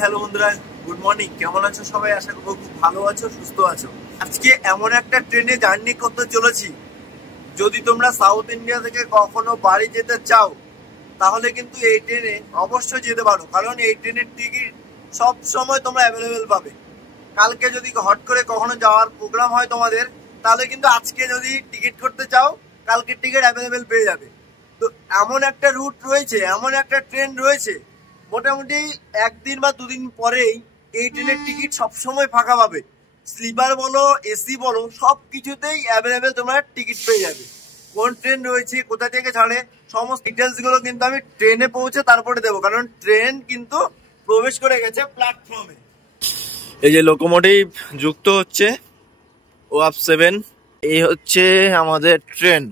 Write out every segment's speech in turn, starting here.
Hello বন্ধুরা, good morning. কেমন আছো সবাই? আশা করবো খুব ভালো আছো, সুস্থ আছো। আজকে এমন একটা ট্রেনে জার্নি করতে চলেছি, যদি তোমরা সাউথ ইন্ডিয়া থেকে কখনো বাড়ি যেতে চাও তাহলে কিন্তু এই ট্রেনে অবশ্যই যেতে পারো, কারণ এই ট্রেনের টিকিট সব সময় তোমরা অ্যাভেলেবেল পাবে। কালকে যদি হট করে কখনো যাওয়ার প্রোগ্রাম হয় তোমাদের, তাহলে কিন্তু আজকে যদি টিকিট করতে চাও কালকে টিকিট অ্যাভেলেবেল পেয়ে যাবে। তো এমন একটা রুট রয়েছে, এমন একটা ট্রেন রয়েছে, মোটামুটি একদিন বা দুদিন পরেই এই ট্রেনের টিকিট সবসময় ফাঁকা পাবে। স্লিপার বলো, এসি বলো, সব কিছুতেই অ্যাভেলেবেল তোমরা টিকিট পেয়ে যাবে। কোন ট্রেন রয়েছে, কোথা থেকে ছাড়ে, সমস্ত ডিটেলস গুলো কিন্তু আমি ট্রেনে পৌঁছে তারপরে দেবো, কারণ ট্রেন কিন্তু প্রবেশ করে গেছে প্ল্যাটফর্মে। এই যে লোকোমোটিভ যুক্ত হচ্ছে ওয়াপ 7, এই হচ্ছে আমাদের ট্রেন।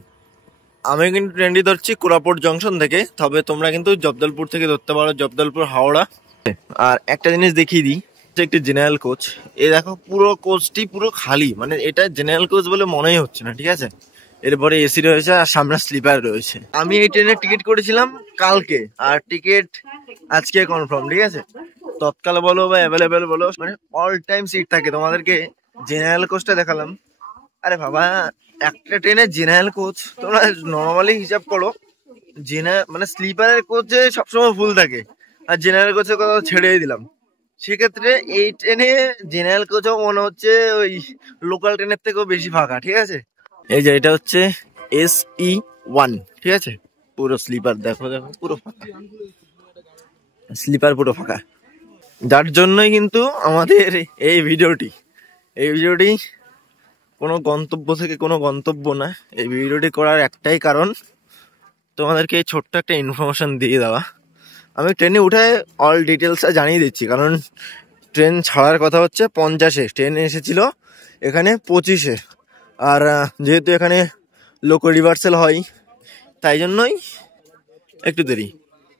আমি কিন্তু ট্রেনটি ধরছি কোরাপুট জংশন থেকে, তবে তোমরা কিন্তু জবদলপুর থেকে ধরতে পারো, জবদলপুর হাওড়া। আর একটা জিনিস দেখিয়ে দিই, একটি জেনারেল কোচ। এই দেখো পুরো কোচটি পুরো খালি, মানে এটা জেনারেল কোচ বলে মনেই হচ্ছে না, ঠিক আছে। এরপরে এসি রয়েছে আর সামনে স্লিপার রয়েছে। আমি এই ট্রেনের টিকিট করেছিলাম কালকে, আর টিকিট আজকে কনফার্ম, ঠিক আছে। তৎকাল বলো বা অ্যাভেলেবেল বলো, মানে অল টাইম সিট থাকে। তোমাদেরকে জেনারেল কোচটা দেখালাম। আরে বাবা, একটা ট্রেনে জেনারেল কোচ তোমরা নর্মালি হিসাব করো, মানে স্লিপারের কোচে সবসময় ফুল থাকে, আর জেনারেল কোচের কথা ছেড়েই দিলাম। সেক্ষেত্রে এই ট্রেনে জেনারেল কোচও মনে হচ্ছে ওই লোকাল ট্রেনের থেকেও বেশি ফাঁকা, ঠিক আছে। এই যে এটা হচ্ছে SE1, ঠিক আছে। পুরো স্লিপার দেখো দেখো, পুরো ফাঁকা, স্লিপার পুরো ফাঁকা। যার জন্যই কিন্তু আমাদের এই ভিডিওটি কোনো গন্তব্য থেকে কোনো গন্তব্য না। এই ভিডিওটি করার একটাই কারণ, তোমাদেরকে এই ছোট্ট একটা ইনফরমেশন দিয়ে দেওয়া। আমি ট্রেনে উঠে অল ডিটেলসটা জানিয়ে দিচ্ছি, কারণ ট্রেন ছাড়ার কথা হচ্ছে 50-এ, ট্রেন এসেছিল এখানে 25-এ। আর যেহেতু এখানে লোকো রিভার্সাল হয়, তাই জন্যই একটু দেরি।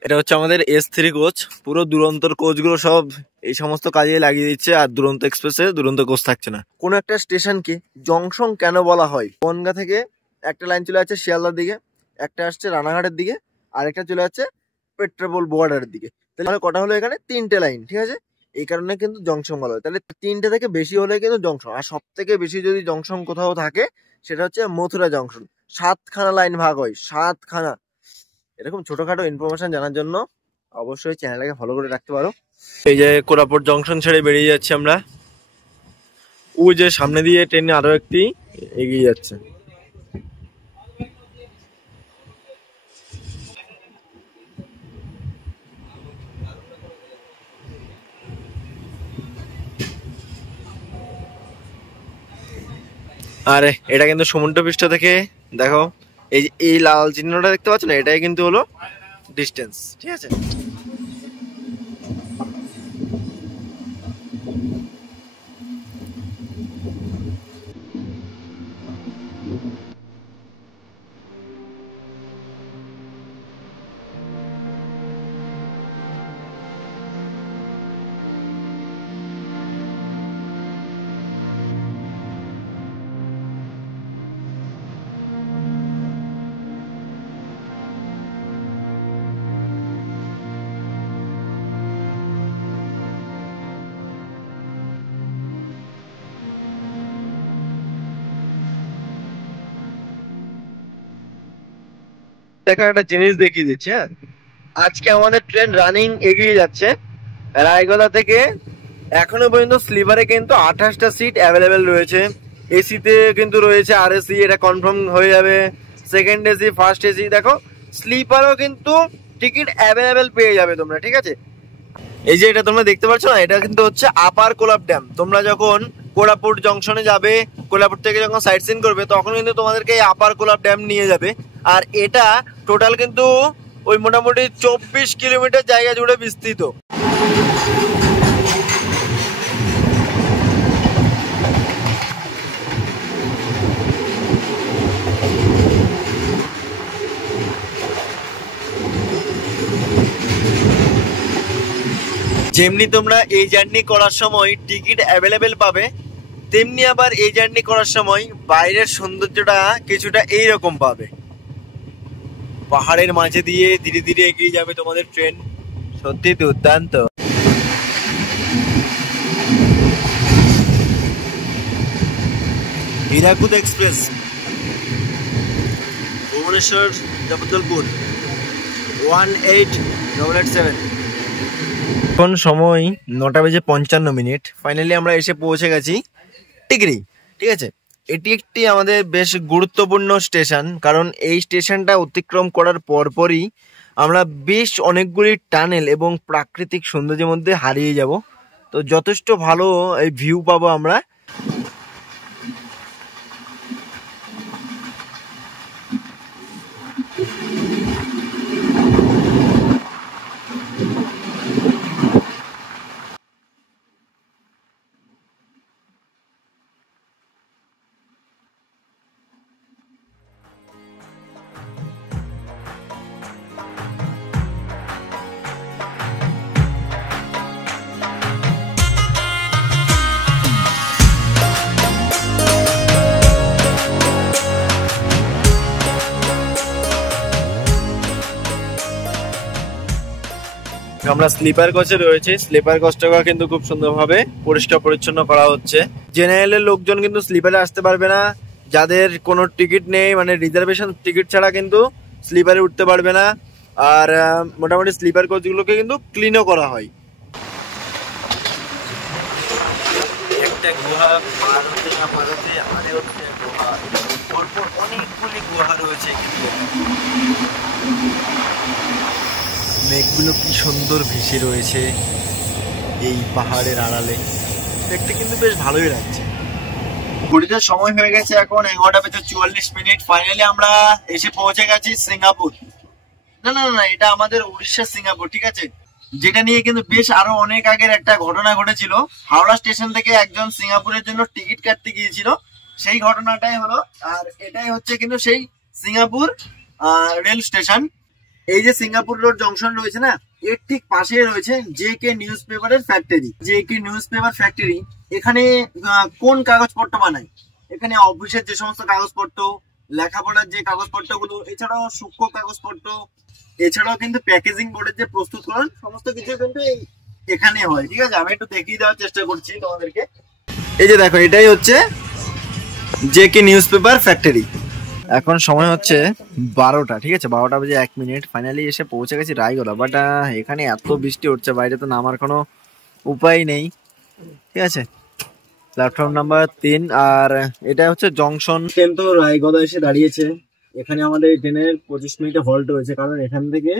এটা হচ্ছে আমাদের S3 কোচ। পুরো দুরন্তর কোচগুলো সব এই সমস্ত কাজে লাগিয়ে দিচ্ছে, আর দুরন্ত এক্সপ্রেসে দুরন্ত কোচ থাকছে না। কোন একটা স্টেশনকে জংশন কেন বলা হয়? বনগাঁ থেকে একটা লাইন চলে যাচ্ছে শিয়ালদার দিকে, একটা আসছে রানাঘাটের দিকে, আর একটা চলে যাচ্ছে পেট্রাপোল বর্ডারের দিকে। তাহলে কটা হলো এখানে? 3টে লাইন, ঠিক আছে। এই কারণে কিন্তু জংশন বলা হয়। তাহলে 3টে থেকে বেশি হলে কিন্তু জংশন। আর সব থেকে বেশি যদি জংশন কোথাও থাকে, সেটা হচ্ছে মথুরা জংশন। 7খানা লাইন ভাগ হয়, 7খানা। এরকম ছোটখাটো ইনফরমেশন জানার জন্য অবশ্যই চ্যানেলটাকে ফলো করে রাখতে পারো। এই যে কোরাপুট জংশন ছেড়ে বেরিয়ে যাচ্ছি আমরা। ওই যে সামনে দিয়ে ট্রেন আরো একটি এগিয়ে যাচ্ছে। আরে এটা কিন্তু সমুদ্রপৃষ্ঠ থেকে দেখো, এই যে এই লাল চিহ্নটা দেখতে পাচ্ছ না, এটাই কিন্তু হলো ডিস্টেন্স, ঠিক আছে। দেখা একটা জিনিস দেখিয়ে দিচ্ছে। হ্যাঁ, আজকে আমাদের ট্রেন রানিং এগিয়ে যাচ্ছে রায়গড়া থেকে। এখনো পর্যন্ত স্লিপারে কিন্তু 28টা সিট অ্যাভেলেবেল রয়েছে। এসিতে কিন্তু রয়েছে RAC, এটা কনফার্ম হয়ে যাবে। সেকেন্ড এসি, ফার্স্ট এসি, দেখো স্লিপারও কিন্তু টিকিট অ্যাভেলেবেল পেয়ে যাবে তোমরা, ঠিক আছে। এই যে এটা তোমরা দেখতে পাচ্ছ না, এটা কিন্তু হচ্ছে আপার কোলাব ড্যাম। তোমরা যখন কোরাপুট জংশনে যাবে, কোলাপুট থেকে যখন সাইট সিন করবে, তখন কিন্তু তোমাদেরকে এই আপার কোলাব ড্যাম নিয়ে যাবে। আর এটা টোটাল কিন্তু ওই মোটামুটি 24 কিলোমিটার জায়গা জুড়ে বিস্তৃত। যেমনি তোমরা এই জার্নি করার সময় টিকিট অ্যাভেলেবেল পাবে, তেমনি আবার এই জার্নি করার সময় বাইরের সৌন্দর্যটা কিছুটা এইরকম পাবে। পাহাড়ের মাঝে দিয়ে ধীরে ধীরে এগিয়ে যাবে তোমাদের ট্রেন, সত্যি দুর্দান্ত। হীরাকুদ এক্সপ্রেস ভুবনেশ্বর জগদলপুর 18887। এখন সময় 9:55। ফাইনালি আমরা এসে পৌঁছে গেছি টিকরি। ঠিক আছে, এটি একটি আমাদের বেশ গুরুত্বপূর্ণ স্টেশন, কারণ এই স্টেশনটা অতিক্রম করার পরপরই আমরা বেশ অনেকগুলি টানেল এবং প্রাকৃতিক সৌন্দর্যের মধ্যে হারিয়ে যাব। তো যথেষ্ট ভালো এই ভিউ পাবো আমরা। আমরা স্লিপার কোচে রয়েছে। স্লিপার কোচটাকে কিন্তু খুব সুন্দরভাবে পরিষ্কার পরিচ্ছন্ন করা হচ্ছে। জেনারেলের লোকজন কিন্তু স্লিপারে আসতে পারবে না, যাদের কোনো টিকিট নেই, মানে রিজার্ভেশন টিকিট ছাড়া কিন্তু স্লিপারে উঠতে পারবে না। আর মোটামুটি স্লিপার কোচগুলোকে কিন্তু ক্লিনও করা হয়। একটা গুহা পার হতে না পারতে আরে হচ্ছে গুহা, পরপর অনেকগুলি গুহা রয়েছে। মেঘগুলো কি সুন্দর ভেসে রয়েছে এই পাহাড়ের আড়ালে, দেখতে কিন্তু বেশ ভালোই লাগছে। ঘুরিতে সময় হয়ে গেছে এখন 11:44। ফাইনালি আমরা এসে পৌঁছে গেছি সিঙ্গাপুর। না না না, এটা আমাদের উড়িষ্যার সিঙ্গাপুর। ঠিক আছে, যেটা নিয়ে কিন্তু বেশ আরো অনেক আগের একটা ঘটনা ঘটেছিল। হাওড়া স্টেশন থেকে একজন সিঙ্গাপুরের জন্য টিকিট কাটতে গিয়েছিল, সেই ঘটনাটাই হলো। আর এটাই হচ্ছে কিন্তু সেই সিঙ্গাপুর রেল স্টেশন। এই যে সিঙ্গাপুর রোড জংশন রয়েছে না, এর ঠিক পাশে রয়েছে জেকে নিউজ পেপারের factory. JK news paper factory এখানে কোন কাগজপত্র বানায়, এখানে অফিসের যে সমস্ত কাগজপত্র, লেখাপড়ার যে কাগজপত্রগুলো, এছাড়াও সূক্ষ্ম কাগজপত্র, এছাড়াও কিন্তু প্যাকেজিং বোর্ডের যে প্রস্তুতকরণ, সমস্ত কিছু কিন্তু এখানে হয়। ঠিক আছে, আমি একটু দেখিয়ে দেওয়ার চেষ্টা করছি তোমাদেরকে। এই যে দেখো, এটাই হচ্ছে জেকে নিউজ পেপার ফ্যাক্টরি। এখন সময় হচ্ছে 12টা। ঠিক আছে, 12:01। ফাইনালি এসে পৌঁছে গেছি রায়গড়া। বাট এখানে এত বৃষ্টি হচ্ছে, বাইরে তো নামার কোনো উপায় নেই। ঠিক আছে, প্ল্যাটফর্ম নাম্বার 3। আর এটা হচ্ছে জংশন ট্রেন। তো রায়গড়া এসে দাঁড়িয়েছে। এখানে আমাদের ট্রেনের 25 মিনিটে হল্ট রয়েছে, কারণ এখান থেকে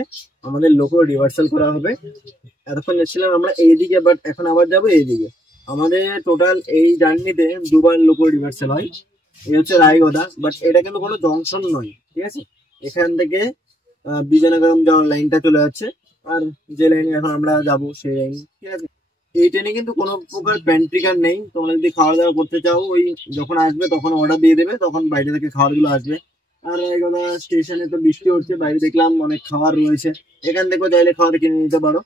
আমাদের লোকাল রিভার্সাল করা হবে। এতক্ষণ যাচ্ছিলাম আমরা এইদিকে, বাট এখন আবার যাবো এইদিকে। আমাদের টোটাল এই জার্নিতে দুবার লোকাল রিভার্সাল হয়। এই হচ্ছে রায়গড়া, বাট এটা কিন্তু কোনো জংশন নয়। ঠিক আছে, এখান থেকে বিজয়নগরম যাওয়ার লাইনটা চলে যাচ্ছে, আর যে লাইনে এখন আমরা যাবো সেই লাইন। ঠিক আছে, এই ট্রেনে কিন্তু কোনো প্রকার প্যান্ট্রিকার নেই। তোমরা যদি খাওয়া দাওয়া করতে চাও, ওই যখন আসবে তখন অর্ডার দিয়ে দেবে, তখন বাইরে থেকে খাবারগুলো আসবে। আর রায়গড়া স্টেশনে তো বৃষ্টি হচ্ছে, বাইরে দেখলাম অনেক খাবার রয়েছে, এখান থেকেও চাইলে খাবার কিনে নিতে পারো।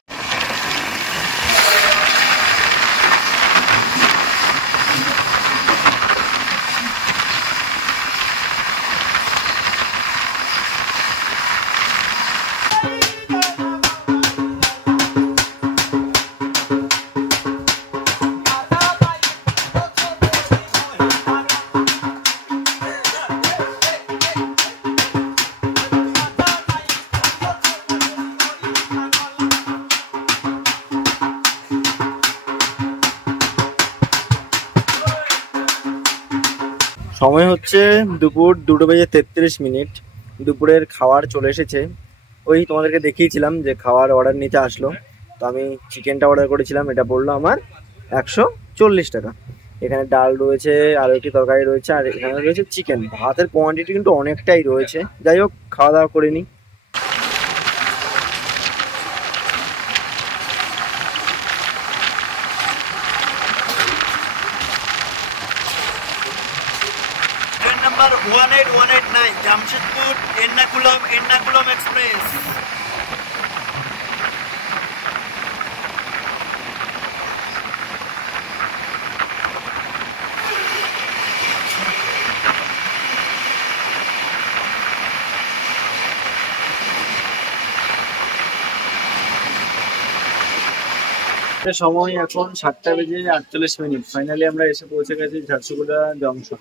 সময় হচ্ছে দুপুর 2:33। দুপুরের খাবার চলে এসেছে। ওই তোমাদেরকে দেখিয়েছিলাম যে খাবার অর্ডার নিতে আসলো। তো আমি চিকেনটা অর্ডার করেছিলাম, এটা পড়লো আমার 140 টাকা। এখানে ডাল রয়েছে, আরও একটি তরকারি রয়েছে, আর এখানে রয়েছে চিকেন। ভাতের কোয়ান্টিটি কিন্তু অনেকটাই রয়েছে। যাই হোক, খাওয়া দাওয়া করে নিই। Number 18189 Jamshedpur Ernakulam express. সময় এখন 7:48। ফাইনালি আমরা এসে পৌঁছে গেছি ঝারসুগুড়া জংশন।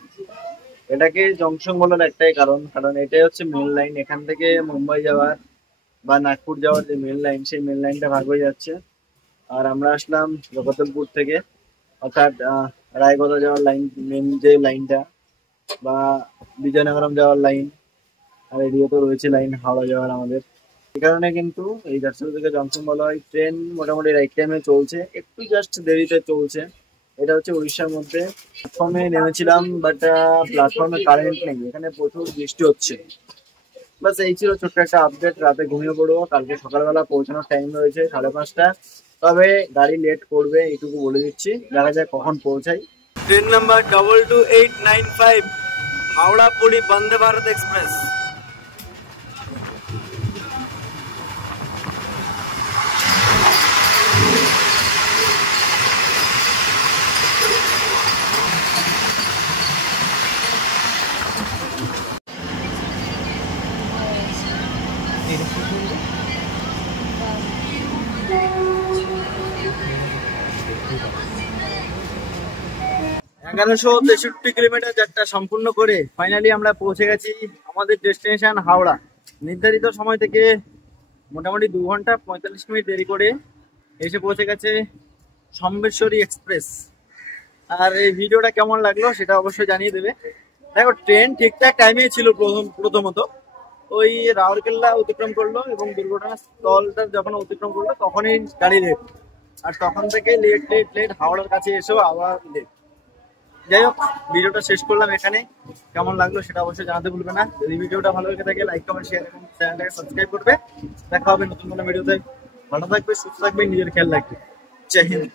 এটাকে জংশন বলার একটাই কারণ, এটাই হচ্ছে মেন লাইন। এখান থেকে মুম্বাই যাওয়ার বা নাগপুর যাওয়ার যে মেন লাইন, সেই মেন লাইনটা ভাগ হয়ে যাচ্ছে। আর আমরা আসলাম জগদলপুর থেকে, অর্থাৎ রায়গড়া যাওয়ার লাইন, মেন যে লাইনটা, বা বিজয়নগরম যাওয়ার লাইন। আর এদিকে তো রয়েছে লাইন হাওড়া যাওয়ার আমাদের। এই কারণে কিন্তু এই ঝারসুগুড়া থেকে জংশন বলা হয়। ট্রেন মোটামুটি রাইট টাইমে চলছে, একটু জাস্ট দেরিতে চলছে। এটা হচ্ছে উড়িষ্যার মধ্যে। প্ল্যাটফর্মে নেমেছিলাম, বাট প্ল্যাটফর্মে কারেন্ট নেই, এখানে প্রচুর বৃষ্টি হচ্ছে। বাস এই ছিল ছোট্ট একটা আপডেট। রাতে ঘুমিয়ে পড়বো, কালকে সকালবেলা পৌঁছানোর টাইম রয়েছে 5:30। তবে গাড়ি লেট করবে এইটুকু বলে দিচ্ছি, দেখা যায় কখন পৌঁছাই। Train number 22895, Howrah Puri Vande Bharat express. এগারোশো 63 কিলোমিটার যাত্রা সম্পূর্ণ করে ফাইনালি আমরা পৌঁছে গেছি আমাদের ডেস্টিনেশন হাওড়া। নির্ধারিত সময় থেকে মোটামুটি 2 ঘন্টা 45 মিনিট দেরি করে এসে পৌঁছে গেছে সম্বেশ্বরী এক্সপ্রেস। আর এই ভিডিওটা কেমন লাগলো সেটা অবশ্যই জানিয়ে দেবে। দেখো, ট্রেন ঠিকঠাক টাইমে ছিল প্রথমত। ওই রাউরকেল্লা অতিক্রম করলো এবং দুর্ঘটনা স্থলটা যখন অতিক্রম করলো তখনই গাড়ি লেট। আর তখন থেকে লেট হাওড়ার কাছে এসেও আবার লেট। যাই হোক, ভিডিওটা শেষ করলাম এখানে। কেমন লাগলো সেটা অবশ্যই জানাতে ভুলবে না। যদি ভিডিওটা ভালো লেগে থাকে লাইক, কমেন্ট, শেয়ার এবং চ্যানেলটাকে সাবস্ক্রাইব করবে। দেখা হবে নতুন কোনো ভিডিওতে। ভালো থাকবে, সুস্থ থাকবে, নিজের খেয়াল রাখবে। জয় হিন্দ।